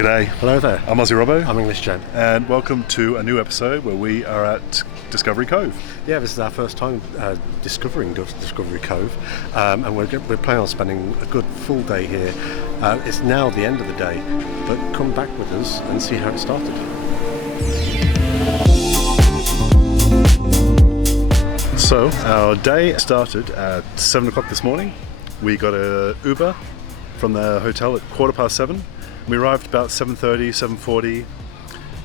G'day. Hello there. I'm Aussie Robbo. I'm English Jen. And welcome to a new episode where we are at Discovery Cove. Yeah, this is our first time discovering Discovery Cove, and we're planning on spending a good full day here. It's now the end of the day, but come back with us and see how it started. So, our day started at 7 o'clock this morning. We got an Uber from the hotel at 7:15. We arrived about 7:30, 7:40,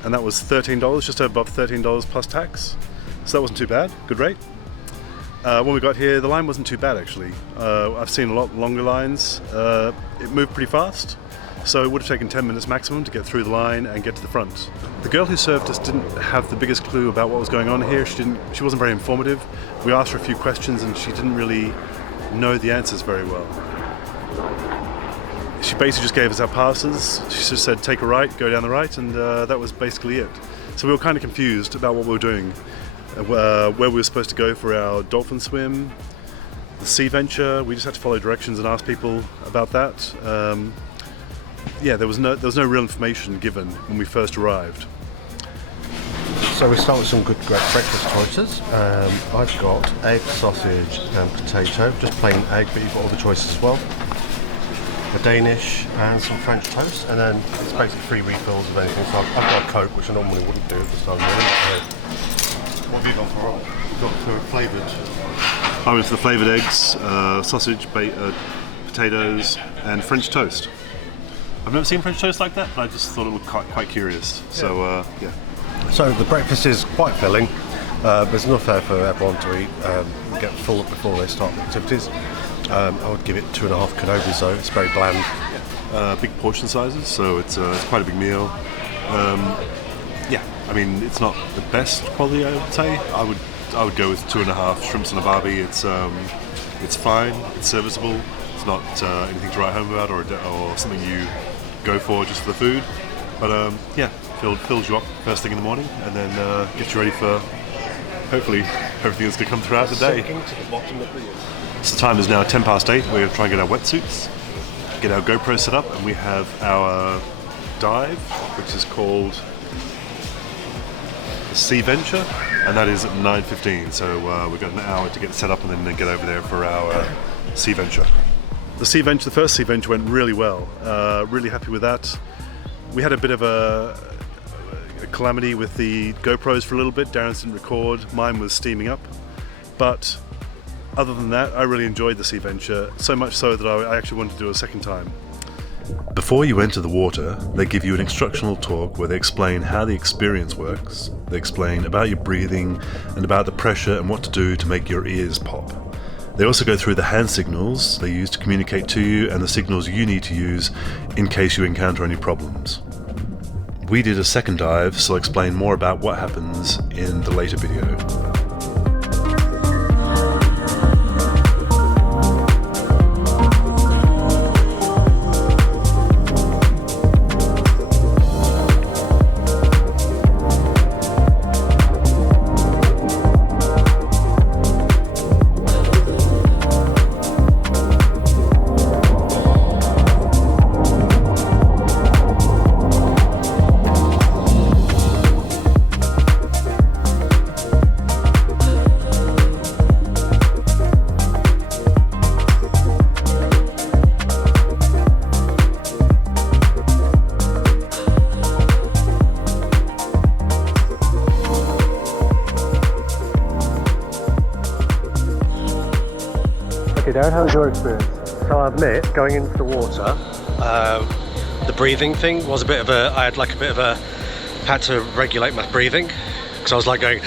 and that was $13, just above $13 plus tax. So that wasn't too bad, good rate. When we got here, the line wasn't too bad actually. I've seen a lot longer lines. It moved pretty fast, so it would have taken 10 minutes maximum to get through the line and get to the front. The girl who served us didn't have the biggest clue about what was going on here. She wasn't very informative. We asked her a few questions and she didn't really know the answers very well. She basically just gave us our passes. She just said take a right, go down the right, and that was basically it. So we were kind of confused about what we were doing, where we were supposed to go for our dolphin swim, the Seaventure. We just had to follow directions and ask people about that. Yeah, there was no real information given when we first arrived. So we start with some great breakfast choices. I've got egg, sausage and potato, just plain egg, but you've got all the choices as well. A Danish and some French toast, and then it's basically free refills of anything. So I've got a Coke, which I normally wouldn't do at this time of morning. What have you gone for, Rob? We've got for flavoured. I went for the flavoured eggs, sausage, potatoes, and French toast. I've never seen French toast like that, but I just thought it looked quite curious. So yeah. So the breakfast is quite filling. There's enough there for everyone to eat. Get full up before they start the activities. I would give it 2.5 canobis though, it's very bland. Big portion sizes, so it's quite a big meal. Yeah, I mean it's not the best quality, I would say. I would go with 2.5 shrimps on a barbie. It's fine, it's serviceable. It's not anything to write home about or something you go for just for the food. But yeah, fills you up first thing in the morning and then gets you ready for hopefully everything that's going to come throughout the day. Sinking to the bottom of the So the time is now 8:10. We're going to try and get our wetsuits, get our GoPro set up, and we have our dive, which is called the Seaventure, and that is at 9:15. So we've got an hour to get set up and then get over there for our Seaventure. The first Seaventure went really well. Really happy with that. We had a bit of a calamity with the GoPros for a little bit. Darren's didn't record. Mine was steaming up, but other than that, I really enjoyed the Seaventure, so much so that I actually wanted to do it a second time. Before you enter the water, they give you an instructional talk where they explain how the experience works. They explain about your breathing and about the pressure and what to do to make your ears pop. They also go through the hand signals they use to communicate to you and the signals you need to use in case you encounter any problems. We did a second dive, so I'll explain more about what happens in the later video. Darren, how was your experience? So I admit, going into the water, the breathing thing was a bit of a, had to regulate my breathing, because I was like going,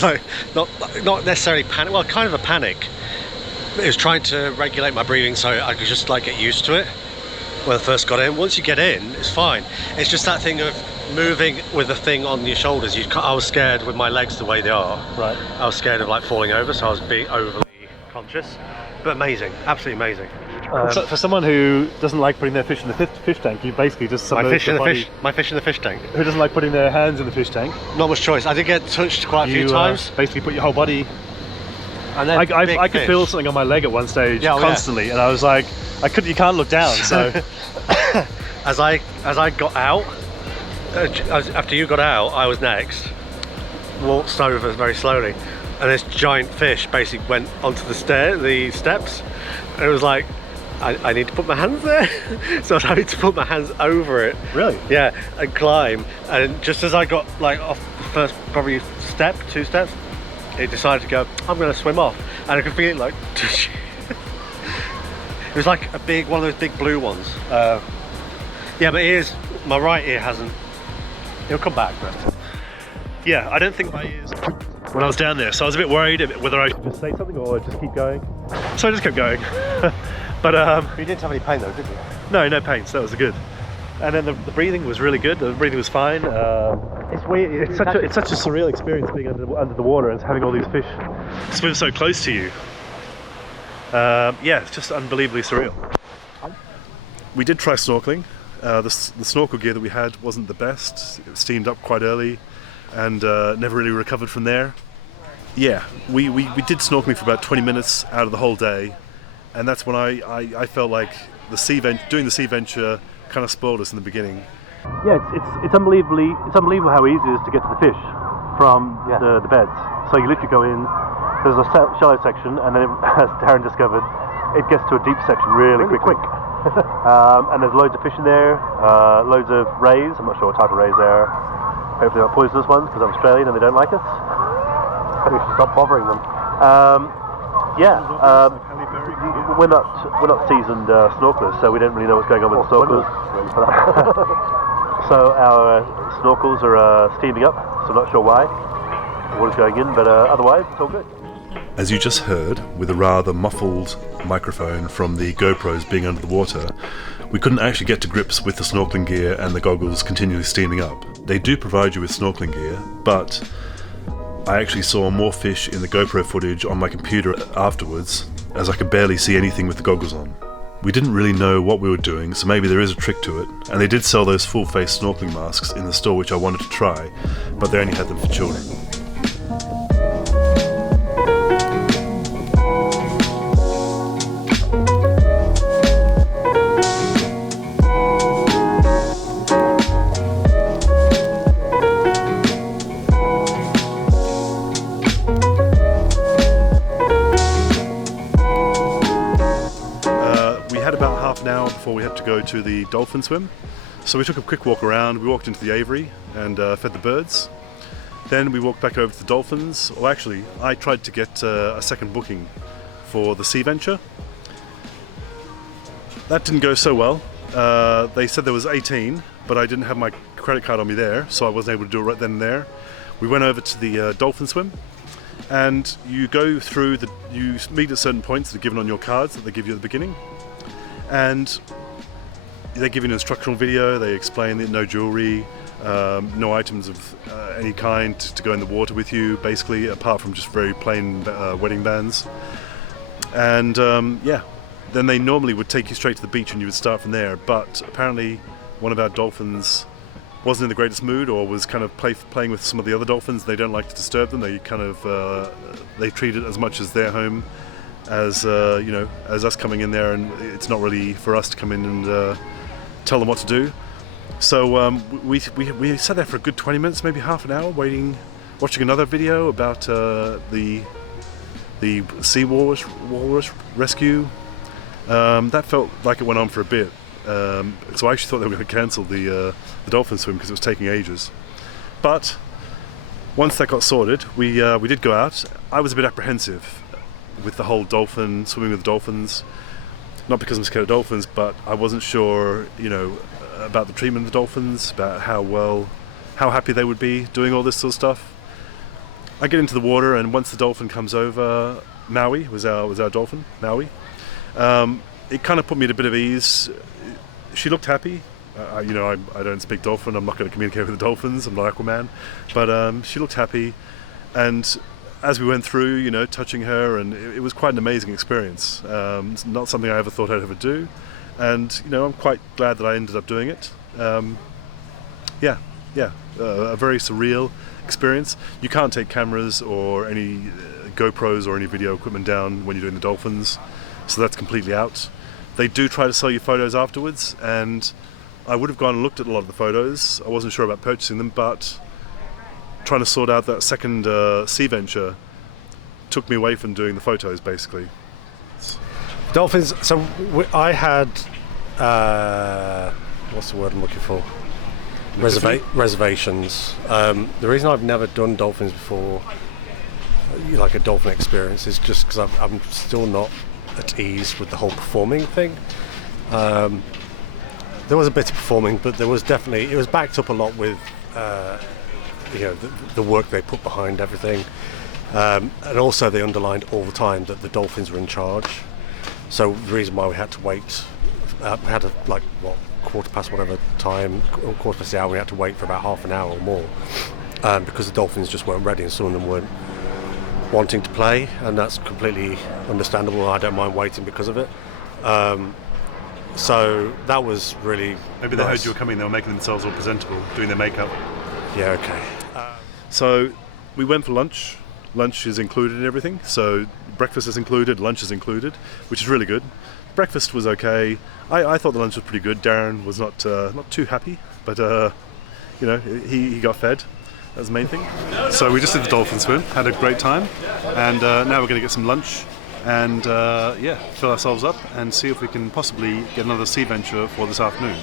like, not necessarily panic, well kind of a panic. It was trying to regulate my breathing so I could just like get used to it when I first got in. Once you get in, it's fine. It's just that thing of moving with the thing on your shoulders. I was scared with my legs the way they are. Right. I was scared of like falling over, so I was being overly conscious. But amazing, absolutely amazing. So for someone who doesn't like putting their fish in the fish tank, you basically just my fish in the fish tank. Who doesn't like putting their hands in the fish tank? Not much choice. I did get touched quite a few times. Basically put your whole body. And then I could feel something on my leg at one stage constantly, and I was like, you can't look down. So as I got out, after you got out, I was next. Walked over very slowly, and this giant fish basically went onto the steps, and it was like, I need to put my hands there. So I was having to put my hands over it. Really? Yeah, and climb. And just as I got like off the first probably step, 2 steps, it decided to go, I'm going to swim off. And I could feel it like, it was like a big, one of those big blue ones. Yeah, but my right ear hasn't, it'll come back. But Yeah, I don't think my ears when I was down there, so I was a bit worried whether I should just say something or just keep going. So I just kept going. But you didn't have any pain though, did you? no pain, so that was good. And then the breathing was really good. The breathing was fine. It's weird. It's such a surreal experience being under the water and having all these fish swim so close to you. Yeah, it's just unbelievably surreal. We did try snorkeling. The snorkel gear that we had wasn't the best. It steamed up quite early and never really recovered from there. Yeah, we did snorkeling for about 20 minutes out of the whole day, and that's when I felt like doing the Seaventure kind of spoiled us in the beginning. Yeah, it's unbelievable how easy it is to get to the fish from the beds. So you literally go in, there's a shallow section, and then as Darren discovered, it gets to a deep section really quick. And there's loads of fish in there, loads of rays. I'm not sure what type of rays they are. Hopefully not poisonous ones, because I'm Australian and they don't like us. We should stop bothering them. We're not seasoned snorkelers, so we don't really know what's going on with the snorkelers. So our snorkels are steaming up, so I'm not sure why. The water's going in, but otherwise it's all good. As you just heard, with a rather muffled microphone from the GoPros being under the water, we couldn't actually get to grips with the snorkeling gear and the goggles continually steaming up. They do provide you with snorkeling gear, but I actually saw more fish in the GoPro footage on my computer afterwards, as I could barely see anything with the goggles on. We didn't really know what we were doing, so maybe there is a trick to it, and they did sell those full-face snorkeling masks in the store which I wanted to try, but they only had them for children. Before we had to go to the dolphin swim, so we took a quick walk around. We walked into the aviary and fed the birds. Then we walked back over to the dolphins. Or actually, I tried to get a second booking for the Seaventure. That didn't go so well. They said there was 18, but I didn't have my credit card on me there, so I wasn't able to do it right then and there. We went over to the dolphin swim, and you go through you meet at certain points that are given on your cards that they give you at the beginning. And they give you an instructional video. They explain that no jewelry, no items of any kind to go in the water with you, basically, apart from just very plain wedding bands. And then they normally would take you straight to the beach and you would start from there. But apparently one of our dolphins wasn't in the greatest mood, or was kind of playing with some of the other dolphins. They don't like to disturb them. They kind of they treat it as much as their home as as us coming in there, and it's not really for us to come in and tell them what to do. So we sat there for a good 20 minutes, maybe half an hour, watching another video about the sea walrus rescue. That felt like it went on for a bit. So I actually thought they were going to cancel the dolphin swim because it was taking ages. But once that got sorted, we did go out. I was a bit apprehensive with the whole dolphin, swimming with the dolphins. Not because I'm scared of dolphins, but I wasn't sure, about the treatment of the dolphins, about how happy they would be doing all this sort of stuff. I get into the water, and once the dolphin comes over, Maui was our dolphin, Maui. It kind of put me at a bit of ease. She looked happy. I don't speak dolphin. I'm not going to communicate with the dolphins. I'm not Aquaman, but she looked happy, and as we went through, touching her, and it was quite an amazing experience. It's not something I ever thought I'd ever do, and I'm quite glad that I ended up doing it. A very surreal experience. You can't take cameras or any GoPros or any video equipment down when you're doing the dolphins, so that's completely out. They do try to sell you photos afterwards, and I would have gone and looked at a lot of the photos. I wasn't sure about purchasing them, but trying to sort out that second Seaventure took me away from doing the photos, basically. Dolphins. So I had what's the word I'm looking for? Reservations. The reason I've never done dolphins before, like a dolphin experience, is just because I'm still not at ease with the whole performing thing. There was a bit of performing, but there was definitely, it was backed up a lot with the work they put behind everything, and also they underlined all the time that the dolphins were in charge. So the reason why we had to wait, we had to, like, what, quarter past whatever time, quarter past the hour, we had to wait for about half an hour or more, because the dolphins just weren't ready and some of them weren't wanting to play, and that's completely understandable. I don't mind waiting because of it. So that was really Maybe nice. they heard you were coming, they were making themselves all presentable, doing their makeup. Yeah, okay. So we went for lunch. Lunch is included in everything. So breakfast is included, lunch is included, which is really good. Breakfast was okay. I thought the lunch was pretty good. Darren was not too happy, but he got fed. That was the main thing. So we just did the dolphin swim, had a great time, and now we're going to get some lunch and fill ourselves up and see if we can possibly get another Seaventure for this afternoon.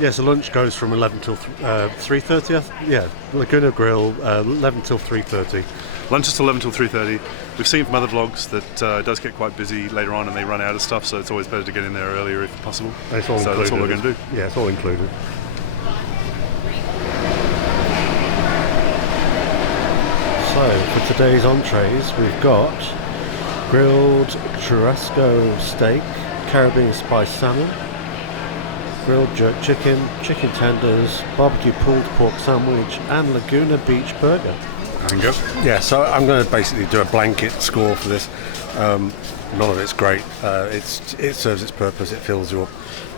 Yeah, so lunch goes from 11 till 3:30. Yeah, Laguna Grill, 11 till 3:30. Lunch is till 11 till 3:30. We've seen from other vlogs that it does get quite busy later on and they run out of stuff, so it's always better to get in there earlier if possible. It's all so included. that's all we're going to do. Yeah, it's all included. So for today's entrees, we've got grilled churrasco steak, Caribbean spiced salmon, grilled jerk chicken, chicken tenders, barbecue pulled pork sandwich, and Laguna Beach burger. Go. Yeah, so I'm going to basically do a blanket score for this. None of it's great. It serves its purpose. It fills you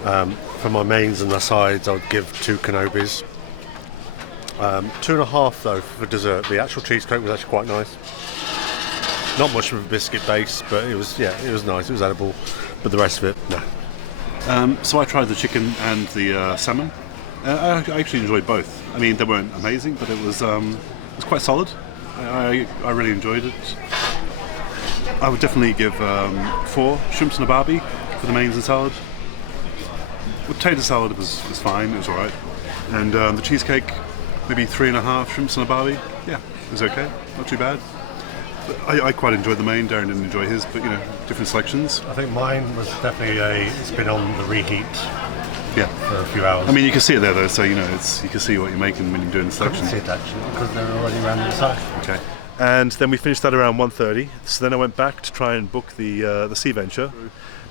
up. For my mains and my sides, I would give 2 Kenobis. 2.5 though for dessert. The actual cheesecake was actually quite nice. Not much of a biscuit base, but it was nice. It was edible, but the rest of it, no. So I tried the chicken and the salmon. I actually enjoyed both. I mean, they weren't amazing, but it was quite solid. I really enjoyed it. I would definitely give 4 shrimps and a barbie for the mains and salad. The potato salad was fine, it was alright. And the cheesecake, maybe 3.5 shrimps and a barbie. Yeah, it was okay, not too bad. But I quite enjoyed the main. Darren didn't enjoy his, but different selections. I think mine was definitely it's been on the reheat. Yeah, for a few hours. I mean, you can see it there though, so you can see what you're making when you're doing the selection. I couldn't see it actually because they're already around the side. Okay. And then we finished that around 1:30. So then I went back to try and book the Seaventure,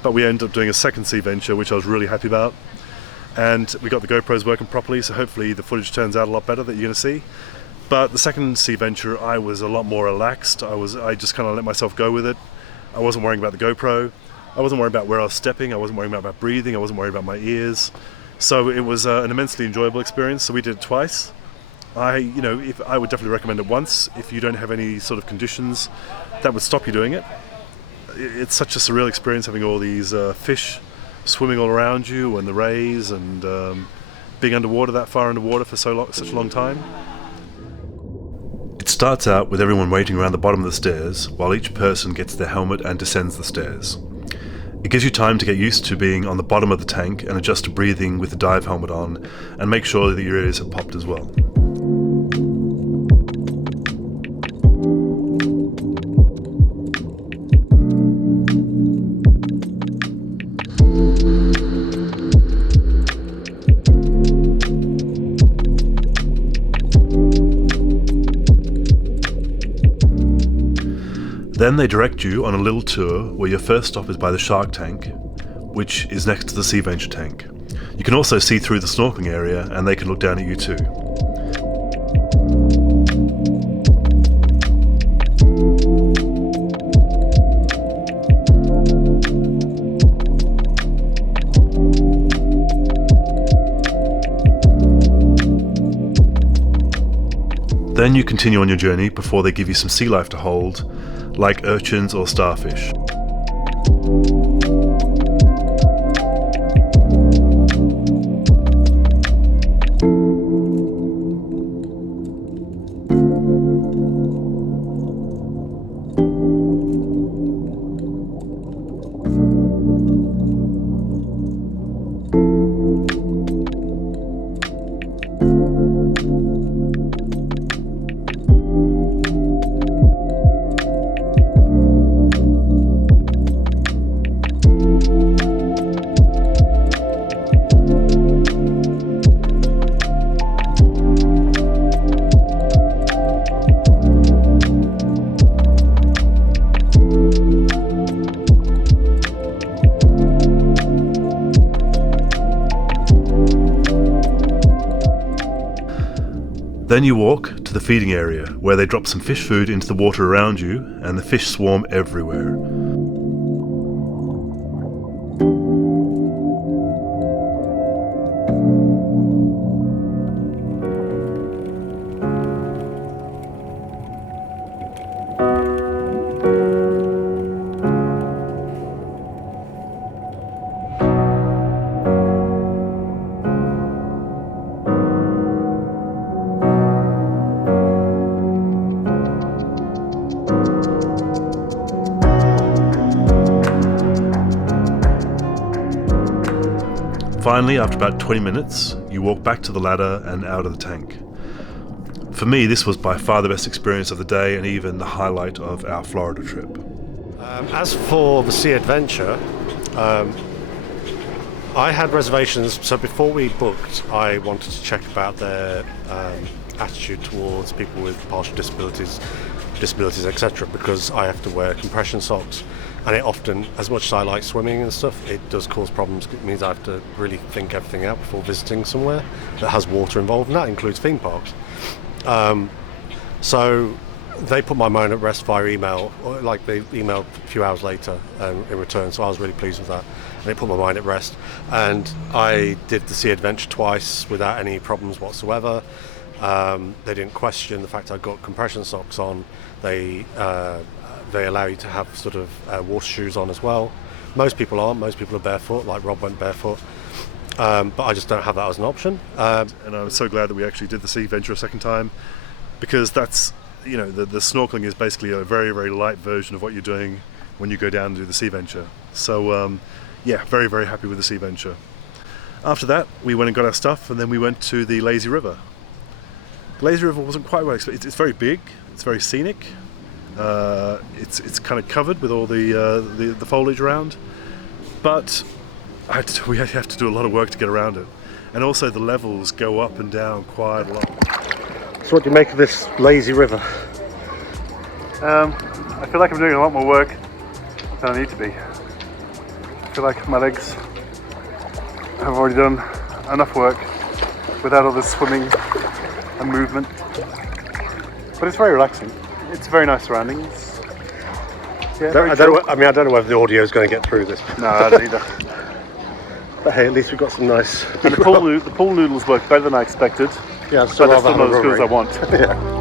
but we ended up doing a second Seaventure, which I was really happy about. And we got the GoPros working properly, so hopefully the footage turns out a lot better that you're going to see. But the second Seaventure, I was a lot more relaxed. I just kind of let myself go with it. I wasn't worrying about the GoPro. I wasn't worried about where I was stepping. I wasn't worried about breathing. I wasn't worried about my ears. So it was an immensely enjoyable experience. So we did it twice. I would definitely recommend it once if you don't have any sort of conditions that would stop you doing it. It's such a surreal experience having all these fish swimming all around you and the rays and being underwater that far underwater for such a long time. It starts out with everyone waiting around the bottom of the stairs while each person gets their helmet and descends the stairs. It gives you time to get used to being on the bottom of the tank and adjust to breathing with the dive helmet on and make sure that your ears are popped as well. Then they direct you on a little tour where your first stop is by the shark tank, which is next to the Seaventure tank. You can also see through the snorkeling area and they can look down at you too. Then you continue on your journey before they give you some sea life to hold, like urchins or starfish. Then you walk to the feeding area, where they drop some fish food into the water around you, and the fish swarm everywhere. Finally, after about 20 minutes, you walk back to the ladder and out of the tank. For me, this was by far the best experience of the day and even the highlight of our Florida trip. As for the Sea Adventure, I had reservations, so before we booked, I wanted to check about their attitude towards people with partial disabilities, etc., because I have to wear compression socks, and it often, as much as I like swimming and stuff, it does cause problems. It means I have to really think everything out before visiting somewhere that has water involved, and that includes theme parks. So they put my mind at rest via email, or like they emailed a few hours later in return, so I was really pleased with that, and it put my mind at rest. And I did the Sea Adventure twice without any problems whatsoever. They didn't question the fact I got compression socks on. They allow you to have sort of water shoes on as well. Most people aren't. Most people are barefoot, like Rob went barefoot. But I just don't have that as an option. And I was so glad that we actually did the Sea Venture a second time, because that's, you know, the snorkeling is basically a very, very light version of what you're doing when you go down and do the Sea Venture. So yeah, very, very happy with the Sea Venture. After that, we went and got our stuff, and then we went to the Lazy River. The Lazy River wasn't quite what I expected. It's very big, it's very scenic. It's kind of covered with all the foliage around, but we have to do a lot of work to get around it, and also the levels go up and down quite a lot. So what do you make of this lazy river? I feel like I'm doing a lot more work than I need to be. I feel like my legs have already done enough work without all this swimming and movement, but it's very relaxing. It's very nice surroundings. Yeah, I don't know whether the audio is going to get through this. No, I don't either. But hey, at least we've got some nice. And the pool noodles work better than I expected. Yeah, but they're still not as good as I want. Yeah.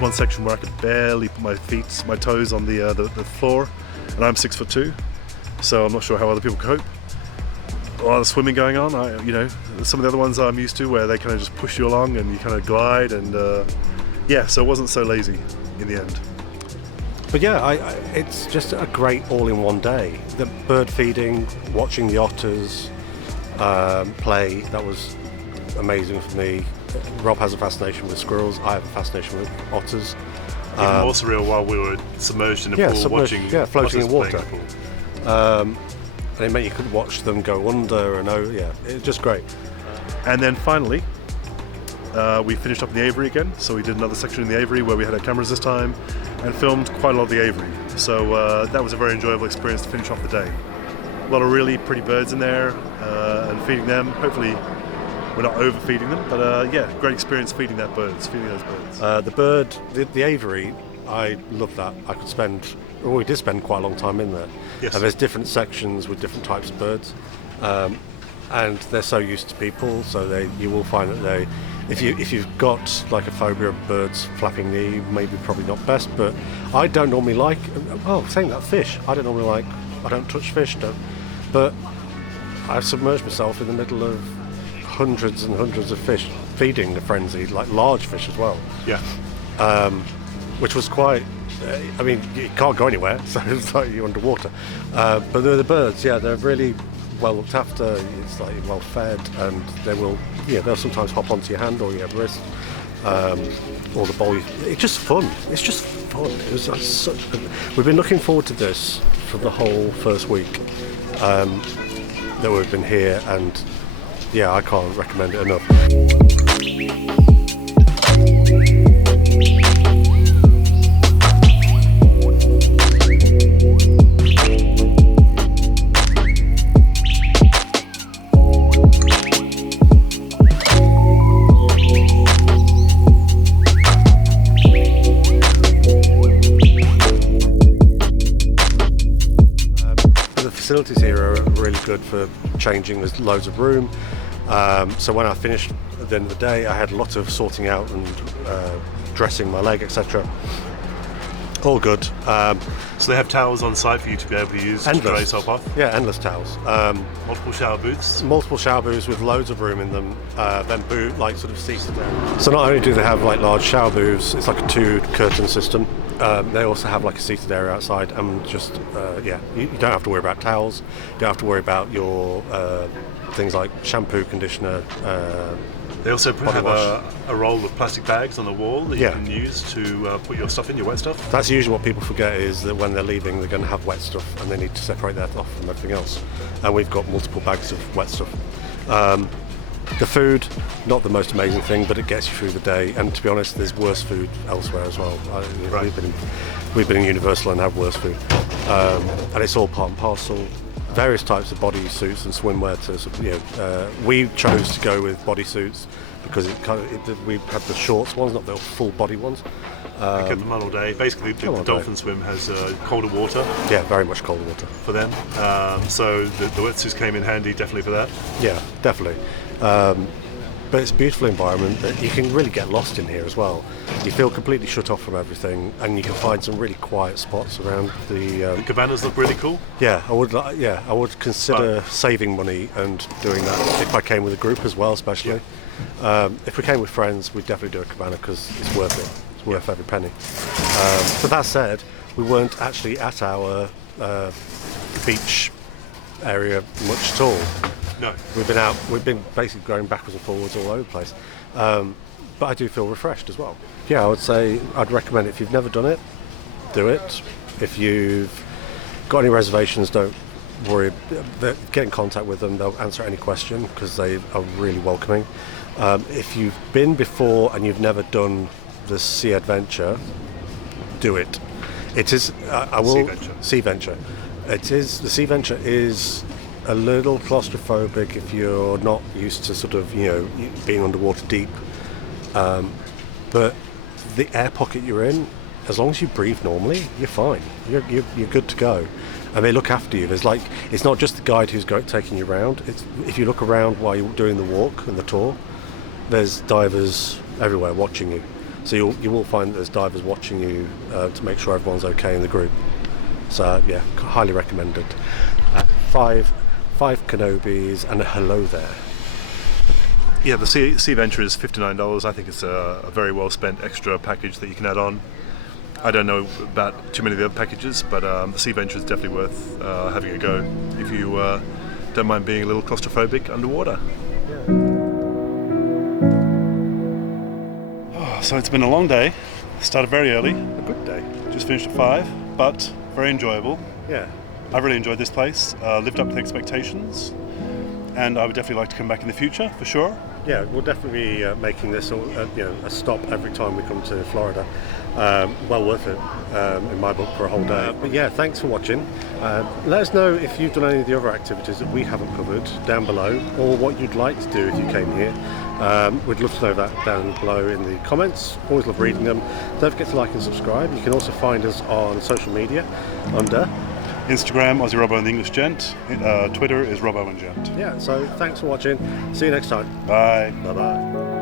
One section where I could barely put my toes on the floor, and I'm 6'2", so I'm not sure how other people cope. A lot of swimming going on. Some of the other ones I'm used to, where they kind of just push you along and you kind of glide, and yeah, so it wasn't so lazy in the end. But yeah, it's just a great all-in-one day. The bird feeding, watching the otters play, that was amazing for me. Rob has a fascination with squirrels. I have a fascination with otters. Even more surreal while we were submerged in a pool, floating in water. And it meant you could watch them go under, and it's just great. And then finally, we finished up in the aviary again. So we did another section in the aviary where we had our cameras this time and filmed quite a lot of the aviary. So that was a very enjoyable experience to finish off the day. A lot of really pretty birds in there, and feeding them. Hopefully we're not overfeeding them, but yeah, great experience feeding those birds. The aviary, I love that. We did spend quite a long time in there. Yes. And there's different sections with different types of birds, and they're so used to people, so you will find that if you've got like a phobia of birds flapping near you, maybe probably not best. But I don't normally like. Saying that, fish. I don't touch fish, but I've submerged myself in the middle of hundreds and hundreds of fish, feeding the frenzy, like large fish as well. Yeah. Which was quite. You can't go anywhere, so it's like you're underwater. But the birds, they're really well looked after. It's like well fed, and they'll sometimes hop onto your hand or your wrist, or the bowl. It's just fun. It was we've been looking forward to this for the whole first week that we've been here, and I can't recommend it enough. facilities here are really good for changing. There's loads of room. So when I finished at the end of the day, I had a lot of sorting out and dressing my leg, etc. All good. So they have towels on site for you to be able to use to dry yourself off? Yeah, endless towels. Multiple shower booths? Multiple shower booths with loads of room in them, then like sort of seated down. So not only do they have like large shower booths, it's like a 2-curtain system. They also have like a seated area outside, and just you don't have to worry about towels. You don't have to worry about your things like shampoo, conditioner. They also have a roll of plastic bags on the wall that you can use to put your stuff in, your wet stuff. That's usually what people forget, is that when they're leaving they're going to have wet stuff and they need to separate that off from everything else. And we've got multiple bags of wet stuff. The food, not the most amazing thing, but it gets you through the day. And to be honest, there's worse food elsewhere as well. Right. We've been in Universal and have worse food. And it's all part and parcel. Various types of body suits and swimwear we chose to go with bodysuits because we had the shorts ones, not the full body ones. We kept them on all day. Basically, the Dolphin swim has colder water. Yeah, very much colder water for them. So the wetsuits came in handy, definitely for that. Yeah, definitely. But it's a beautiful environment that you can really get lost in here as well. You feel completely shut off from everything, and you can find some really quiet spots around the cabanas look really cool. Yeah, I would consider saving money and doing that if I came with a group as well, especially. Yeah. If we came with friends, we'd definitely do a cabana because it's worth it. It's worth every penny. But that said, we weren't actually at our beach area much at all. No. We've been basically going backwards and forwards all over the place. But I do feel refreshed as well. Yeah, I would say I'd recommend it. If you've never done it, do it. If you've got any reservations, don't worry. Get in contact with them. They'll answer any question because they are really welcoming. If you've been before and you've never done the Sea Adventure, do it. It is. Seaventure. It is. The Seaventure is a little claustrophobic if you're not used to sort of being underwater deep, but the air pocket you're in, as long as you breathe normally, you're fine. You're good to go, and they look after you. It's not just the guide who's taking you around. If you look around while you're doing the walk and the tour, there's divers everywhere watching you. So you will find that there's divers watching you to make sure everyone's okay in the group. So yeah, highly recommended. 5 Kenobis and a hello there. Yeah, the Seaventure is $59. I think it's a very well spent extra package that you can add on. I don't know about too many of the other packages, but the Seaventure is definitely worth having a go if you don't mind being a little claustrophobic underwater. Yeah. So it's been a long day. Started very early. A good day. Just finished at 5, but very enjoyable. Yeah. I really enjoyed this place, lived up to expectations, and I would definitely like to come back in the future, for sure. Yeah, we'll definitely be making this a stop every time we come to Florida. Well worth it, in my book, for a whole day. But yeah, thanks for watching. Let us know if you've done any of the other activities that we haven't covered down below, or what you'd like to do if you came here. We'd love to know that down below in the comments. Always love reading them. Don't forget to like and subscribe. You can also find us on social media under Instagram, Aussie Robbo and the English Gent. Twitter is Robbo and Gent. Yeah, so thanks for watching. See you next time. Bye. Bye-bye.